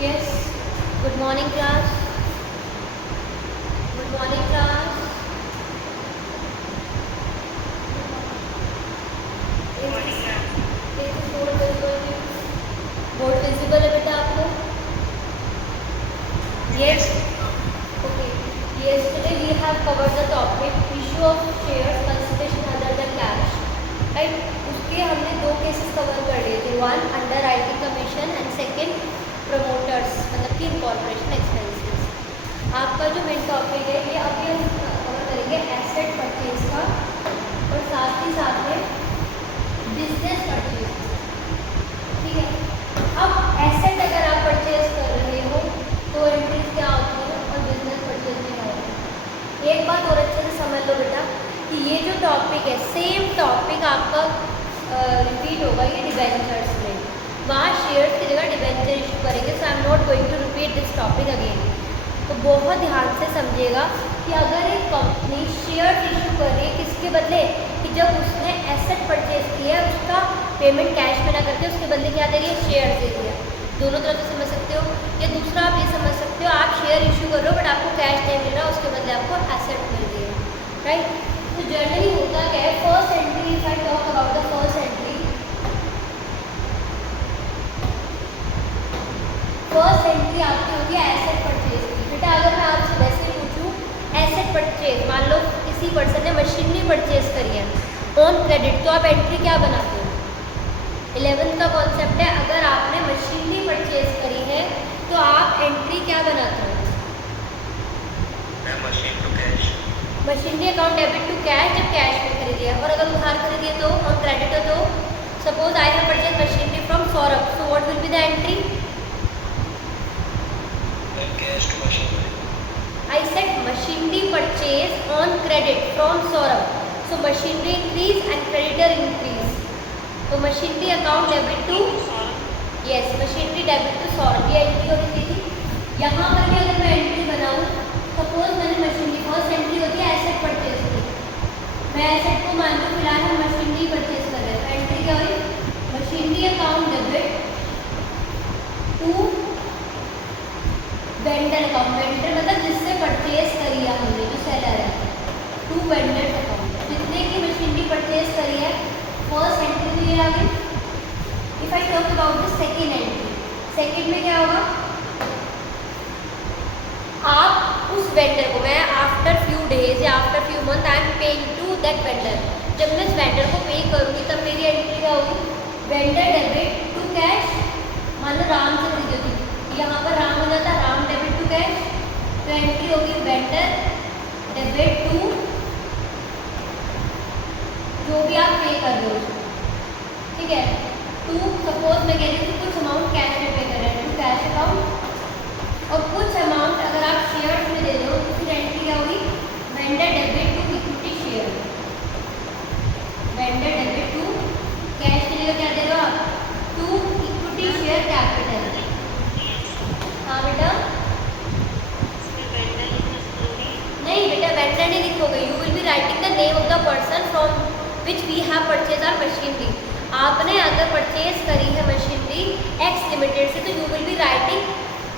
Yes. Good morning, class. Good morning, class. Is this board visible? Board visible है बेटा आपको? Yes. Okay. Yesterday we have covered the topic issue of shares consideration other than cash. Right? उसके हमने दो cases cover कर लिए थे. One underwriting commission and second promoters मतलब कि incorporation expenses. आपका जो मेन टॉपिक है ये अभी हम कवर करेंगे एसेट परचेज का और साथ ही साथ में बिजनेस परचेज. ठीक है. अब एसेट अगर आप परचेज कर रहे हो तो एंट्रीज क्या होती है और बिजनेस परचेज में क्या होता है. एक बात और अच्छे से समझ लो बेटा कि ये जो टॉपिक है सेम टॉपिक आपका रिपीट होगा ये डिबेंचर्स में. वहाँ शेयर्स की जगह डिबेंचर इशू करेंगे. So I am not going to repeat this topic again. तो बहुत ध्यान से समझिएगा कि अगर एक कंपनी शेयर इशू कर रही है किसके बदले कि जब उसने एसेट परचेज किया है उसका पेमेंट कैश में ना करके उसके बदले क्या दे रही है शेयर दे दिया. दोनों तरफ से समझ सकते हो. या दूसरा आप ये समझ सकते हो आप शेयर इशू कर रहे हो बट आपको कैश नहीं मिल रहा उसके बदले आपको एसेट मिल रही है. राइट. तो जनरली होता क्या है first entry if I talk about the first entry आपकी होती है एसेट परचेज की. बेटा अगर मैं आपसे वैसे पूछूं एसेट परचेज मान लो किसी पर्सन ने मशीनरी परचेज करी है ऑन क्रेडिट तो आप एंट्री क्या बनाते हो. 11th का कॉन्सेप्ट है अगर आपने मशीनरी परचेज करी है तो आप एंट्री क्या बनाते हो. Machinery account debit to cash जब कैश में खरीदी है. और अगर उधार खरीदी है तो ऑन क्रेडिट हो तो suppose I have purchase machinery from Saurabh so what will be the entry. I said machinery purchase on credit from Saurabh. So machinery increase and creditor increase. So machinery account debit to yes machinery debit to Saurabh. ये entry होती थी. यहाँ पर भी अगर मैं entry बनाऊँ suppose मैंने मशीनरी फर्स्ट एंट्री होती है एसेट परचेज की. मैं एसेट को मान लो फिलहाल हम मशीनरी परचेज कर रहे हैं तो एंट्री क्या हुई machinery account debit to vendor account. Vendor मतलब जिससे परचेज करी है हमने जो सेलर है टू वेंडर अकाउंट. जितने की मशीनरी परचेज करी है फर्स्ट एंट्री तो ये आ गई. If I talk about the second entry second में क्या होगा आप उस वेंडर को मैं आफ्टर फ्यू डेज या after few month I am paying to that vendor. जब मैं उस वेंडर को पे करूँगी तब मेरी एंट्री क्या होगी वेंडर डेबिट टू कैश. मान लो राम से खरीदी थी यहाँ पर राम हो जाता है राम डेबिट टू कैश तो एंट्री होगी वेंडर डेबिट टू जो भी आप पे कर रहे हो. ठीक है. टू सपोज मैं कह रही हूँ कुछ अमाउंट कैश में पे कर रहे हैं टू कैश अकाउंट और कुछ अमाउंट अगर आप शेयर्स में दे रहे हो तो फिर एंट्री क्या होगी vendor debit to equity share. Vendor debit to cash के लिए क्या दे रहे हो आप टू इक्विटी शेयर कैपिटल. हाँ बेटा नहीं बेटा वेंडर नहीं लिखोगे. You will be writing the name of the person from which we have purchase our machinery. आपने अगर परचेज करी है मशीनरी एक्स लिमिटेड से तो you will be writing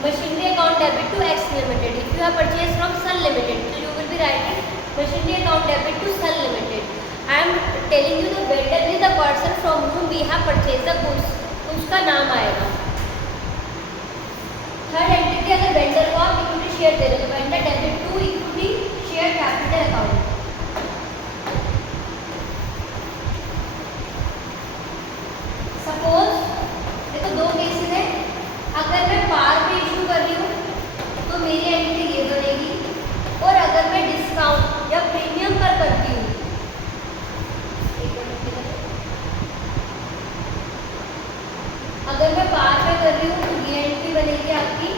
machinery account debit to X limited. If you have purchase from sun limited तो you will be writing machinery account debit to sun limited. I am telling you the vendor is the person from whom we have purchase the goods तो उसका नाम आएगा. Third entry की अगर vendor को आप equity share दे रहे हो तो vendor debit to equity share capital account. Suppose देखो दो केसेस है. अगर मैं पार पे इशू कर रही हूँ तो मेरी एंट्री ये बनेगी और अगर मैं डिस्काउंट या प्रीमियम पर करती हूँ अगर मैं पार पे कर रही हूँ तो ये एंट्री बनेगी आपकी.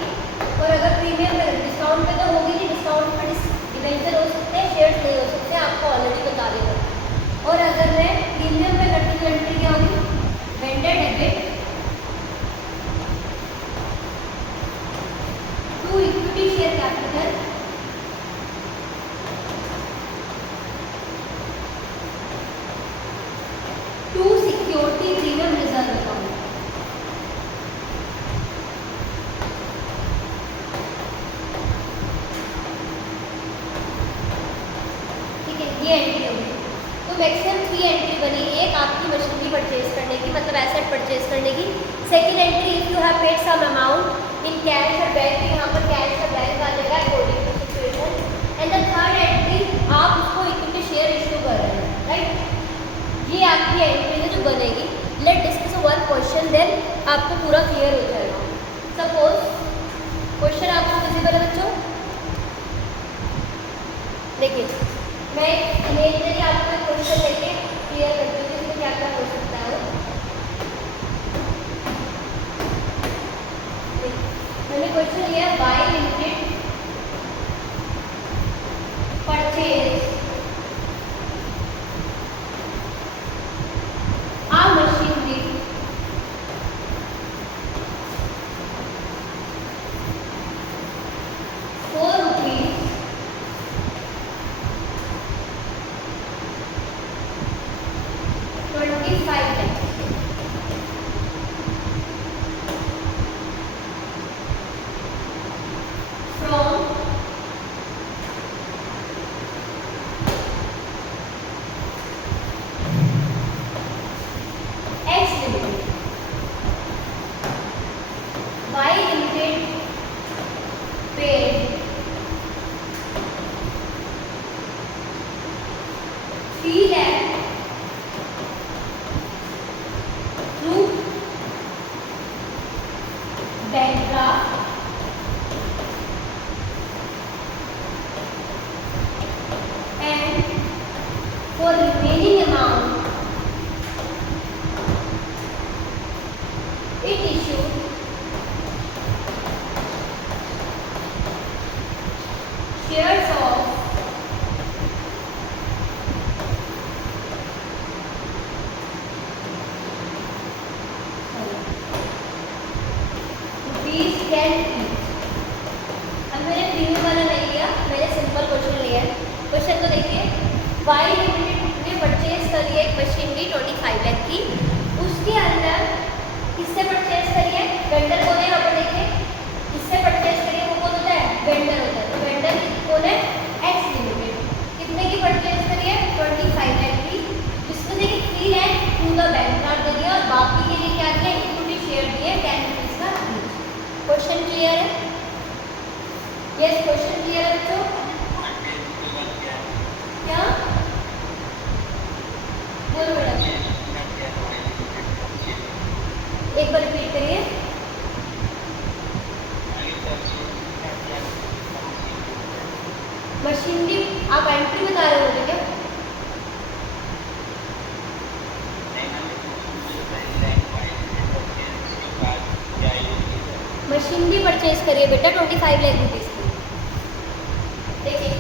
और अगर प्रीमियम पे डिस्काउंट पे तो होगी नहीं. डिस्काउंट पे डिबेंचर हो सकते हैं शेयर्स नहीं हो सकते आपको ऑलरेडी बता देगा. और अगर मैं प्रीमियम पे करती हूँ एंट्री क्या होगी vendor debit to equity share capital to security premium reserve account. ये एंट्री होगी। तो मैक्सिमम 3 एंट्री बनी, एक आपकी मशीनरी परचेज करने की, मतलब एसेट परचेज करने की। Second entry, if you have paid some amount in cash और बैंक, यहाँ पर कैश और बैंक आ जाएगा according to situation. And the third entry, आप उसको इक्विटी शेयर इशू कर रहे हैं, राइट। ये आपकी एंट्री है जो बनेगी। Let discuss one question, then आपको पूरा क्लियर हो जाएगा। सपोज क्वेश्चन आपको विजिबल है बच्चों, देखिए मैं इमेजनरी आपको एक क्वेश्चन लेके क्लियर करती हूँ इसमें क्या क्या हो सकता है। मैंने क्वेश्चन लिया, bye limited purchase uh machinery ₹4 25 lakhs from X Limited. Y Limited paid 3 lakh through bank draft and for remaining amount it issued shares of ₹10 each। अब मैंने प्रीमियम वाला नहीं लिया, मैंने सिंपल क्वेश्चन लिया है। क्वेश्चन को देखिए, वाई लिमिटेड ने परचेज कर लिया एक मशीनरी 25 लाख की। उसके अंदर किससे परचेज करी है, वेंडर कौन है यहाँ पर देखिए, किससे परचेज करी है वो कौन होता है, वेंडर होता है। तो वेंडर कौन है, एक्स लिमिटेड। कितने की परचेज करी है, 25 लाख की, जिसमें देखिए 3 lakh through the bank card दे दिया और बाकी के लिए क्या दिया, इक्विटी शेयर दिए 10 रुपीज़ का ईच। क्वेश्चन क्लियर है? यस, क्वेश्चन क्लियर है बच्चों? क्या बोलो बेटा, एक बार रिपीट करिए। मशीनरी आप एंट्री बता रहे हो क्या? मशीनरी परचेज करिए बेटा 25 लाख रुपीज़ की। देखिए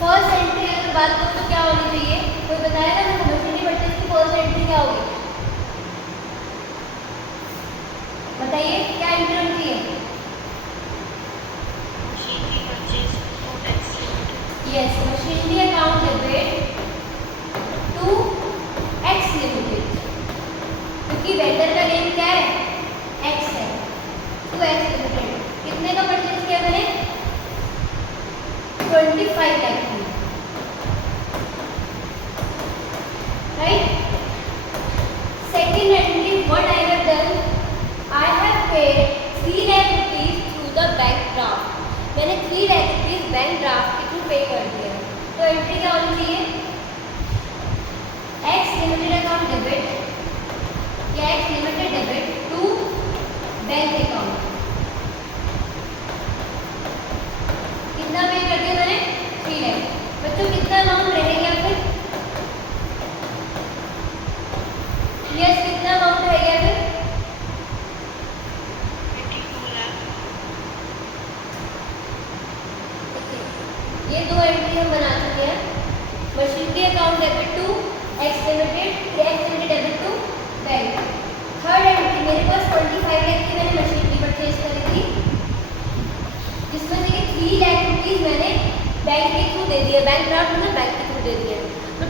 फर्स्ट एंट्री अगर बात करो तो क्या होनी चाहिए, कोई बताएगा ना मशीनरी परचेज की फर्स्ट एंट्री क्या होगी, बताइए क्या एंट्री होनी चाहिए? Yes, machinery account debit to X limited, क्योंकि वेंडर का नेम क्या है, एक्स है, टू एक्स लिमिटेड। कितने का परचेज किया मैंने, 25 लाख की, right. Second entry, what I have done, I have paid 3 lakh rupees through the bank draft. मैंने 3 लाख रुपीज बैंक ड्राफ्ट के थ्रू पे कर दिया। तो एंट्री क्या होनी चाहिए, एक्स लिमिटेड अकाउंट डेबिट या X limited debit to bank account. कितना पे कर दिया मैंने, 3 लाख। बच्चों कितना अमाउंट रहेगा फिर, यस कितना अमाउंट रहेगा फिर, 22 लाख। ये दो एंट्री हम बना चुके हैं, machinery account debit to X limited, X limited debit to bank. Third entry मेरे पास 25 लाख की मैंने मशीनरी परचेज करी थी, जिसमें से 3 लाख रुपीज़ मैंने बैंक के थ्रू दे दिए, बैंक ड्राफ्ट में बैंक के थ्रू दे दिए। तो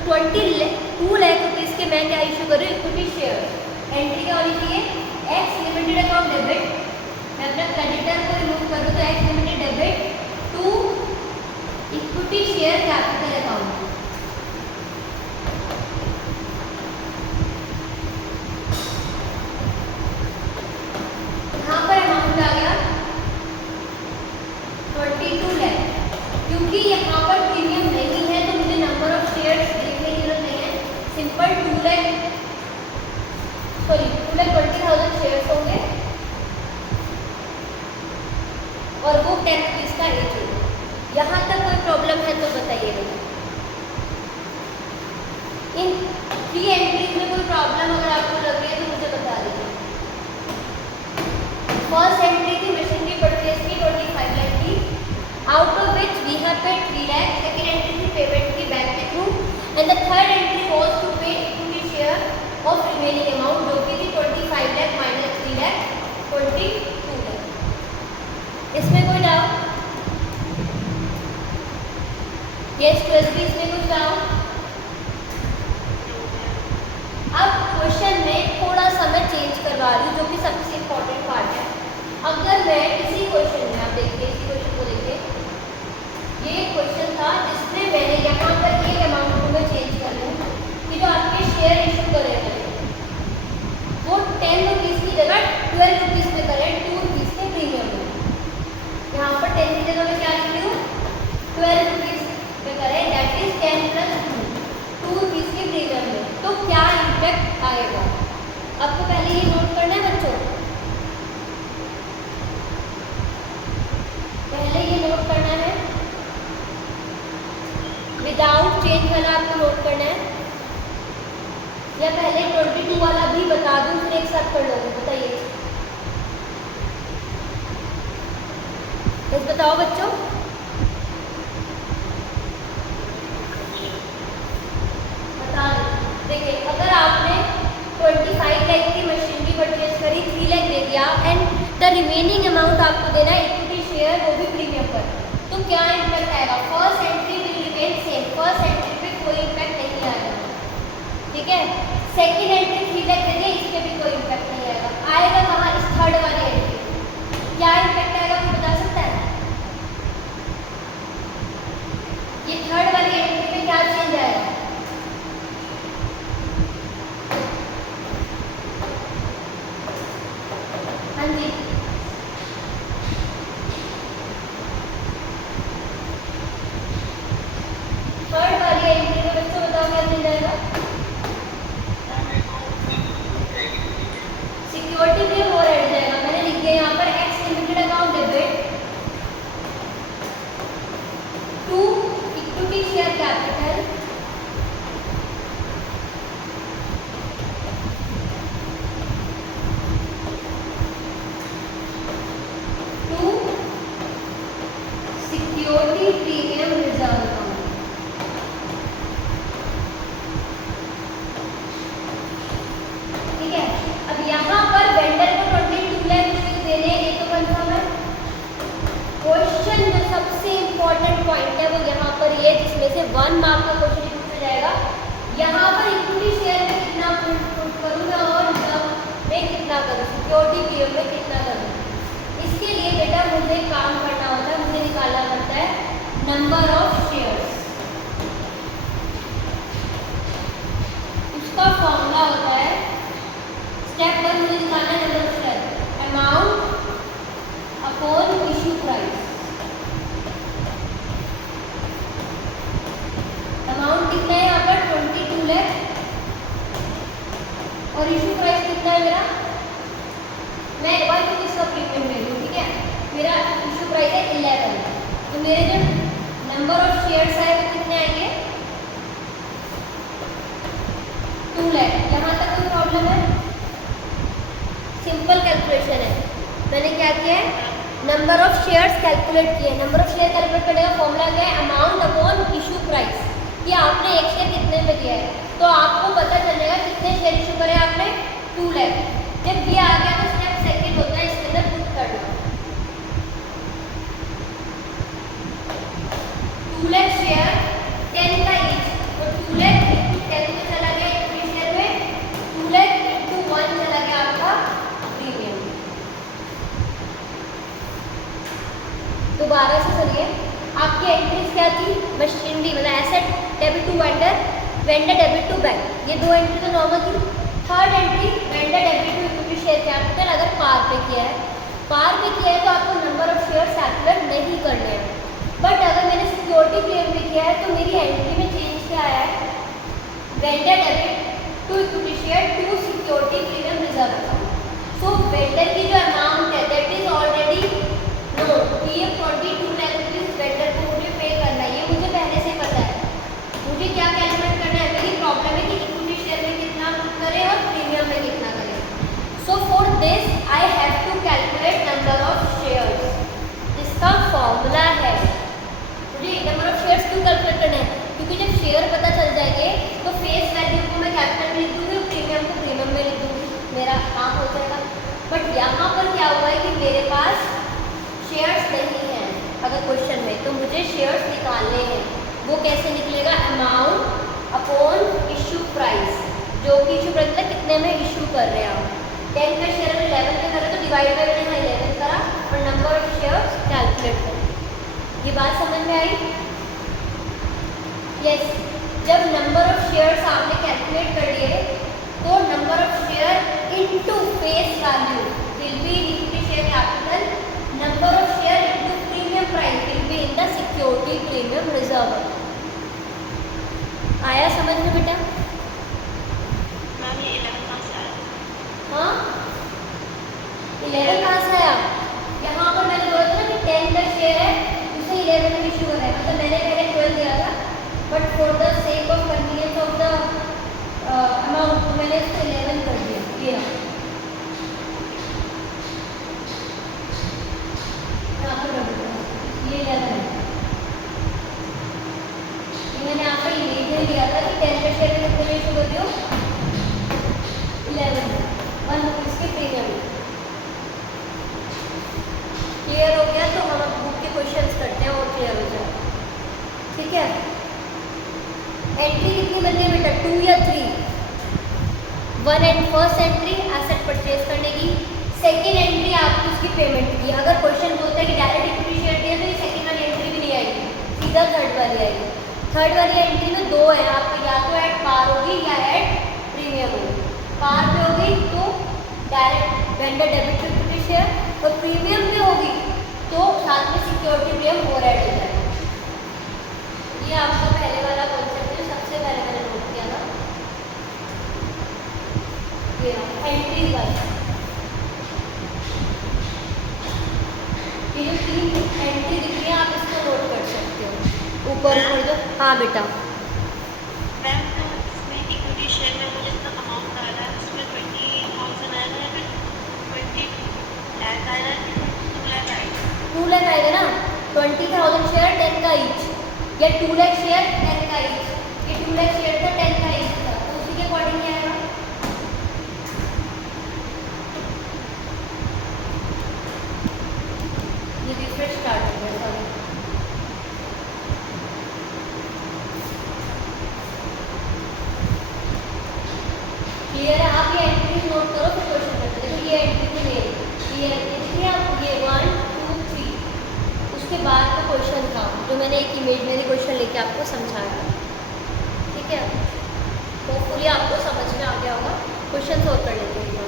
2 लाख रुपीज़ के मैं क्या इशू करूँ, इक्विटी शेयर। एंट्री क्या होनी चाहिए, एक्स लिमिटेड अकाउंट डेबिट, मैं अपना क्रेडिटर को रिमूव कर दूँ तो X limited debit to equity share capital account. 10 rupees का एच होगा। यहाँ तक कोई प्रॉब्लम है तो बताइएगा। इन 3 एंट्रीज में कोई प्रॉब्लम अगर आपको लग रही है तो मुझे बता दीजिए। फर्स्ट एंट्री थी मशीनरी परचेज की 25 लाख की, out of which we have paid 3 lakh. Second entry थी पेमेंट की बैंक के through, and the third entry was to pay equity share of remaining amount जो कि थी 25 लाख माइनस 3 लाख 22 लाख। इसमें कोई डाउट? यस 12 भी इसमें कुछ डाउट? अब क्वेश्चन में थोड़ा सा मैं चेंज करवा रही हूँ जो कि सबसे इम्पोर्टेंट पार्ट है। अगर मैं इसी क्वेश्चन में, आप देखिए इसी क्वेश्चन को देखिए, ये क्वेश्चन था जिसमें मैंने यहाँ पर एक अमाउंट को मैं चेंज कर रही हूँ कि जो आपके शेयर इशू करे हैं वो 10 रुपीज़ की जगह 12 रुपीज़ पे करें, 2 रुपीज़ के प्रीमियम में। यहाँ पर 10 की जगह मैं क्या लिख रही हूँ, 12 रुपीज़ पे करें, दैट इज 10 प्लस 2 रुपीज़ के प्रीमियम में। तो क्या इम्पैक्ट आएगा आपको पहले ये नोट करना है बच्चों, पहले ये नोट करना है, विदाउट चेंज वाला आपको नोट करना है, या पहले 22 वाला भी बता दूं फिर एक साथ कर लोगे? बताइए, बस बताओ बच्चों। बता देखिए, अगर आपने 25 लाख की मशीनरी परचेज करी, 3 लाख दे दिया एंड द रिमेनिंग अमाउंट आपको देना है इक्विटी शेयर, वो भी प्रीमियम पर, तो क्या इम्पैक्ट आएगा? First entry will remain same, first entry पे कोई इम्पैक्ट नहीं आएगा, ठीक है। सेकेंड एंट्री 3 लाख दे दिया, इस पर भी कोई इम्पैक्ट नहीं आएगा। आएगा कहाँ? इस थर्ड वाली एंट्री। क्या इम्पैक्ट आएगा कोई बता सकता है? ये थर्ड वाली एंट्री में क्या चेंज आएगा? हाँ जी, थर्ड वाली एंट्री में बच्चों बताओ क्या चेंज आएगा? सिक्योरिटी में और ऐड जाएगा। मैंने लिख दिया यहाँ पर X limited account debit to equity share capital to security premium reserve account. ठीक है, अब यहाँ पर वेंडर को 22 लाख रुपीज देने, ये तो कंफर्म है। क्वेश्चन जो सबसे इम्पोर्टेंट पॉइंट है वो यहाँ पर ये, जिसमें से 1 मार्क का क्वेश्चन पूछा जाएगा। यहाँ पर इक्विटी शेयर में कितना पुट करूँगा और रिजर्व में कितना करूँ, सिक्योरिटी प्रीमियम में कितना करूँ। इसके लिए बेटा मुझे काम करना होता है, मुझे निकालना पड़ता है नंबर ऑफ शेयर्स। उसका फॉर्मूला होता है, स्टेप 1 मुझे निकालना है number of share, amount upon issue price. Amount कितना है यहाँ पर 22 लाख, और इशू प्राइस कितना है मेरा, मैं 1 रुपीज़ का प्रीमियम ले लूँ, ठीक है। मेरा इशू प्राइस है 11, तो मेरे जो नंबर ऑफ शेयर्स है वो कितने आएंगे? 2 लाख। यहाँ तक कोई प्रॉब्लम है? सिंपल कैलकुलेशन है। मैंने क्या किया है, नंबर ऑफ शेयर्स कैलकुलेट किए। नंबर ऑफ शेयर कैलकुलेट करने का फॉर्मूला क्या है, अमाउंट अपॉन इशू प्राइस, कि आपने एक शेयर कितने में दिया है, तो आपको पता चलेगा कितने शेयर इशू करे आपने, 2 लाख। जब ये आ गया तो स्टेप सेकंड होता है इसके अंदर पुट करना। 2 लाख शेयर 10 का ईच, तो 2 लाख इंटू 10 में चला गया इक्विटी शेयर में, 2 लाख इंटू 1 चला गया आपका प्रीमियम। दोबारा से सुनिए, आपकी एंट्रीज क्या थी, मशीनरी मतलब asset debit to vendor, vendor debit to bank, ये 2 एंट्री तो नॉर्मल थी। Third entry vendor debit to equity share capital, अगर पार पे किया है, पार पे किया है तो आपको नंबर ऑफ शेयर कैलकुलेट नहीं करने हैं। बट अगर मैंने सिक्योरिटी क्लेम पे किया है तो मेरी एंट्री में चेंज क्या आया है, vendor debit to equity share to security premium reserve account. So vendor की जो अमाउंट है दैट इज ऑलरेडी नो, ये क्वेश्चन में, तो मुझे शेयर्स निकालने हैं। वो कैसे निकलेगा? अमाउंट अपॉन इशू प्राइस, जो कि इशू प्राइस मतलब कितने में इशू कर रहे हैं आप। 10 का शेयर अगर 11 पे करा तो डिवाइड बाई 10 11 करा और नंबर ऑफ शेयर्स कैलकुलेट करो। ये बात समझ में आई? यस। जब नंबर ऑफ शेयर्स आपने कैलकुलेट कर लिए तो number of share into face value will be equity share capital, number of share into premium price will be in the security premium reserve. आया समझ में बेटा? मैम ये 11 कहाँ से आया? हाँ 11 कहाँ से आया? यहाँ पर मैंने बोला था ना कि 10 का शेयर है उसे 11 में इशू हो रहा है, मतलब मैंने पहले 12 दिया था but for the sake of convenience of the amount तो मैंने इसको 11 कर दिया। ये यहाँ पर रख दिया, ये 11 है। ये मैंने यहाँ पर इमेज दिया था कि 10 का शेयर में कितने में इशू कर दियो? 11 1 रुपीज़ के प्रीमियम। क्लियर हो गया? तो हम अब बुक के क्वेश्चंस करते हैं और क्लियर हो जाए। ठीक है, एंट्री कितनी बननी है बेटा? 2 या 3? 1 and first entry asset purchase करने की, सेकंड एंट्री आपकी उसकी पेमेंट की। अगर क्वेश्चन बोलता है कि डायरेक्ट इक्विटी शेयर दिया तो ये सेकंड वाली एंट्री भी नहीं आएगी, सीधा थर्ड वाली आएगी। थर्ड वाली एंट्री में 2 है आपको, या तो एट पार होगी या एट प्रीमियम होगी। पार पे होगी तो direct vendor debit to equity share और प्रीमियम पे होगी तो साथ में सिक्योरिटी प्रीमियम और ऐड हो जाएगा। ये आपका पहले वाला कॉन्सेप्ट है, सबसे पहले मैंने नोट किया था। ये एंट्री वाला, ये जो 3 एंट्री दिख रही है आप इसको नोट कर सकते हो ऊपर ऊपर जो। हाँ बेटा। मैम तो इसमें इक्विटी शेयर में मुझे जितना अमाउंट डाला है उसमें 20,000 आएगा या फिर 20 लाख आएगा कि 2 लाख आएगा? 2 लाख आएगा ना, 20,000 शेयर 10 का ईच, या 2 लाख शेयर 10 का ईच। ये 2 लाख शेयर था 10 का ईच था तो उसी के अकॉर्डिंग आएगा। ये रिफ्रेश स्टार्ट हो गया, सॉरी। क्लियर है? आप ये एंट्री नोट करो फिर क्वेश्चन करते हैं। देखो ये एंट्री थी मेरी, ये देखिए आप, ये 1 2 3, उसके बाद का क्वेश्चन था जो मैंने एक इमेजनरी क्वेश्चन लेके आपको समझाया। ठीक है, होपफुली आपको समझ में आ गया होगा। क्वेश्चन सॉल्व कर लेते हैं।